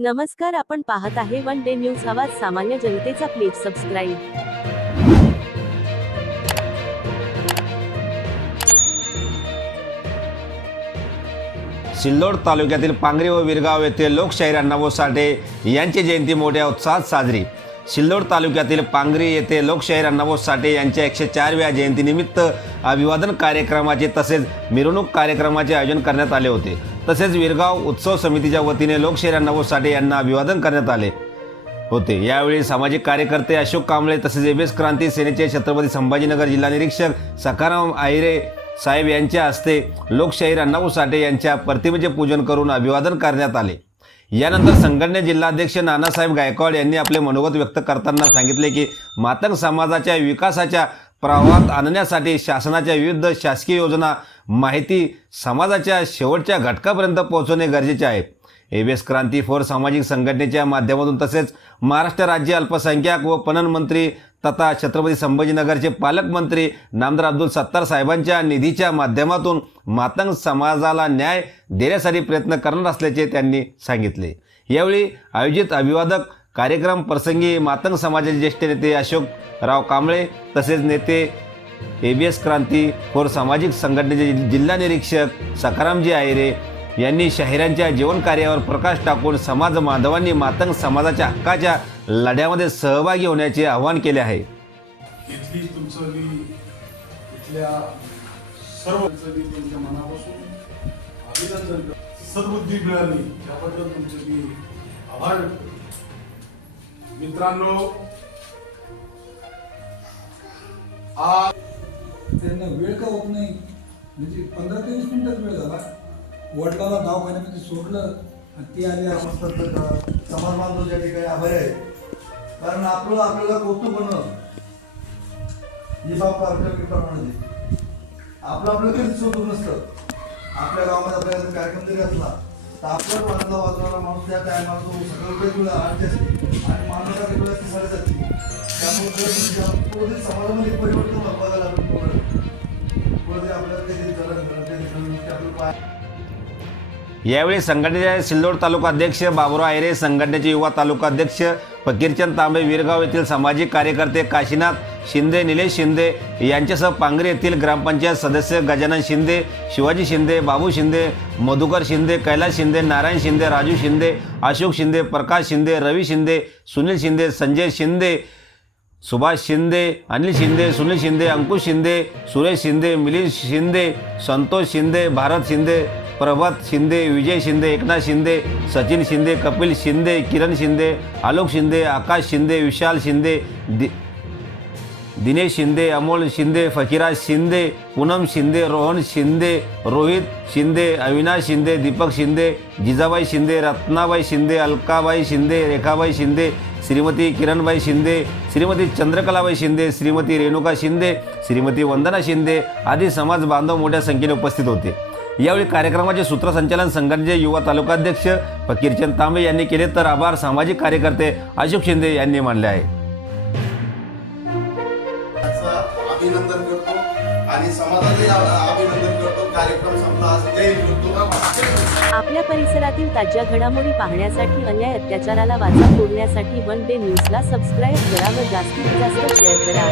नमस्कार आपण पाहत आहे वन डे न्यूज आवाज सामान्य जनतेचा प्लीज सबस्क्राईब सिल्लोड तालुक्यातील पांगरी व विरगाव येथे लोकशाहीर अण्णाभाऊ साठे यांची जयंती मोठ्या उत्साहात साजरी. सिल्लोड तालुक्यातील पांगरी येथे लोकशाहीर अण्णाभाऊ साठे यांच्या एकशे चारव्या जयंतीनिमित्त अभिवादन कार्यक्रमाचे तसेच मिरवणूक कार्यक्रमाचे आयोजन करण्यात आले होते. तसेच विरगाव उत्सव समितीच्या वतीने लोकशेऱ्या नवो साठे यांना अभिवादन करण्यात आले होते. यावेळी सामाजिक कार्यकर्ते अशोक कांबळे तसेच एबीएस क्रांती सेनेचे छत्रपती संभाजीनगर जिल्हा निरीक्षक सखाराम आहिरे साहेब यांच्या हस्ते लोकशाहीर अण्णाभाऊ साठे यांच्या प्रतिमेचे पूजन करून अभिवादन करण्यात आले. यानंतर संघटने जिल्हाध्यक्ष नानासाहेब गायकवाड यांनी आपले मनोगत व्यक्त करताना सांगितले की मातंग समाजाच्या विकासाच्या प्रवाहात आणण्यासाठी शासनाच्या विविध शासकीय योजना माहिती समाजाच्या शेवटच्या घटकापर्यंत पोहोचवणे गरजेचे आहे. एबीएस क्रांती फोर सामाजिक संघटनेच्या माध्यमातून तसेच महाराष्ट्र राज्य अल्पसंख्याक व पणन मंत्री तथा छत्रपती संभाजीनगरचे पालकमंत्री नामदार अब्दुल सत्तार साहेबांच्या निधीच्या माध्यमातून मातंग समाजाला न्याय देण्यासाठी प्रयत्न करणार असल्याचे त्यांनी सांगितले. यावेळी आयोजित अभिवादक कार्यक्रम प्रसंगी मातंग समाजाचे ज्येष्ठ नेते अशोकराव कांबळे तसेच नेते A V S Kranti four सामाजिक संघटनेचे जिल्हा निरीक्षक सखारामजी आयरे यांनी शाहिरांच्या जीवनकार्यावर प्रकाश टाकून समाज बांधवांनी मातंग समाजाच्या हक्काच्या लढ्यामध्ये सहभागी होण्याचे आवाहन केले आहे. इथली तुमचं मी इथल्या सर्व मी तुमच्या मनापासून अभिनंदन सद्बुद्धी मिळाली त्याबद्दल तुमचे मी आभार व्यक्त मित्रांनो आज त्यांना वेळ का होत नाही? म्हणजे पंधरा ते वीस मिनिटात वेळ झाला. वडिलाला दवाखान्यामध्ये सोडलं आणि ती आली समजतात समाज बांधव ठिकाणी आभारी आहे. कारण आपलं आपल्याला कौतुक होणं ही बाब कर्तव्यप्रमाणे आपलं आपलं कधीच कौतुक नसतं. आपल्या गावामध्ये आपल्याला कार्यक्रम जरी असला तर वाजला वाजवायला माणूस त्या टायमाला तो सगळं वेगवेगळं आरती असते. आणि माणूस वेगळं असते साडेसातची त्यामुळे जर समाजामध्ये परिवर्तन बघायला लागलं आपल्याला काही जलन झालं आपलं पाय यावेळी संघटनेचे सिल्लोड तालुका अध्यक्ष बाबुराव आयरे संघटनेचे युवा तालुका अध्यक्ष फकीरचंद तांबे वीरगाव येथील सामाजिक कार्यकर्ते काशीनाथ शिंदे निलेश शिंदे यांच्यासह पांगरी येथील ग्रामपंचायत सदस्य गजानन शिंदे शिवाजी शिंदे बाबू शिंदे मधुकर शिंदे कैलास शिंदे नारायण शिंदे राजू शिंदे अशोक शिंदे प्रकाश शिंदे रवी शिंदे सुनील शिंदे संजय शिंदे सुभाष शिंदे अनिल शिंदे सुनील शिंदे अंकुश शिंदे सुरेश शिंदे मिलिंद शिंदे संतोष शिंदे भारत शिंदे प्रभात शिंदे विजय शिंदे एकनाथ शिंदे सचिन शिंदे कपिल शिंदे किरण शिंदे आलोक शिंदे आकाश शिंदे विशाल शिंदे दि दिनेश शिंदे अमोल शिंदे फकीराज शिंदे पूनम शिंदे रोहन शिंदे रोहित शिंदे अविनाश शिंदे दीपक शिंदे जिजाबाई शिंदे रत्नाबाई शिंदे अलकाबाई शिंदे रेखाबाई शिंदे श्रीमती किरणबाई शिंदे श्रीमती चंद्रकलाबाई शिंदे श्रीमती रेणुका शिंदे श्रीमती वंदना शिंदे आदी समाज बांधव मोठ्या संख्येने उपस्थित होते. यावेळी कार्यक्रमाचे सूत्रसंचालन संघटनेचे युवा तालुकाध्यक्ष फकीरचंद तांबे यांनी केले. तर आभार सामाजिक कार्यकर्ते अशोक शिंदे यांनी मानले आहे. त्याचं अभिनंदन करतो आणि समाजाचे अभिनंदन करतो. कार्यक्रम संपला आज. जय हिंद. करतो आपल्या परिसरातील ताज्या घडामोडी पाहण्यासाठी अन्याय अत्याचाराला वाचा फोडण्यासाठी वन डे न्यूजला सबस्क्राईब करा व जास्तीत जास्त शेअर करा.